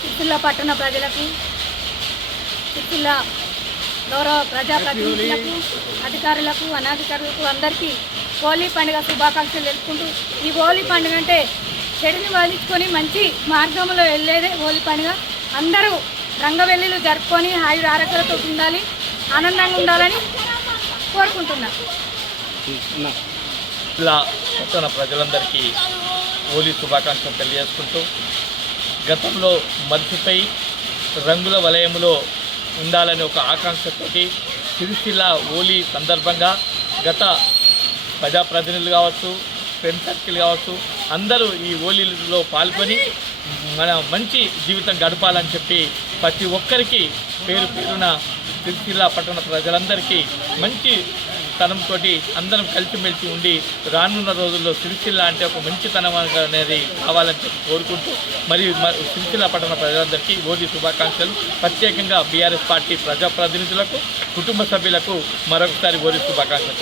సిరిసిల్ల పట్టణ ప్రజలకు, సిరిసిల్ల గౌరవ ప్రజాప్రతినిధులకు, అధికారులకు, అనధికారులకు అందరికీ హోలీ పండుగ శుభాకాంక్షలు తెలుపుకుంటూ, ఈ హోలీ పండుగ అంటే చెడుని వదిలించుకొని మంచి మార్గంలో వెళ్ళేదే హోలీ పండుగ. అందరూ రంగవెల్లిలు జరుపుకొని ఆయుర ఆరోగ్యాలతో ఉండాలి, ఆనందంగా ఉండాలని కోరుకుంటున్నా. ఇలా పట్టణ ప్రజలందరికీ హోలీ శుభాకాంక్షలు తెలియజేసుకుంటూ, గతంలో మర్చిపోయి రంగుల వలయంలో ఉండాలని ఒక ఆకాంక్షతోటి సిరిసిల్ల హోలీ సందర్భంగా గత ప్రజాప్రతినిధులు కావచ్చు, ఫ్రెండ్ సర్కిల్ కావచ్చు, అందరూ ఈ హోలీలో పాల్గొని మన మంచి జీవితం గడపాలని చెప్పి ప్రతి ఒక్కరికి పేరు పేరున సిరిసిల్ల పట్టణ ప్రజలందరికీ మంచి తనంతో అందరం కలిసిమెలిసి ఉండి రానున్న రోజుల్లో సిరిసిల్ల అంటే ఒక మంచితనం అనేది కావాలని చెప్పి కోరుకుంటూ, మరియు సిరిసిల్ల పట్టణ ప్రజలందరికీ హోలీ శుభాకాంక్షలు. ప్రత్యేకంగా బీఆర్ఎస్ పార్టీ ప్రజాప్రతినిధులకు, కుటుంబ సభ్యులకు మరొకసారి హోలీ శుభాకాంక్షలు.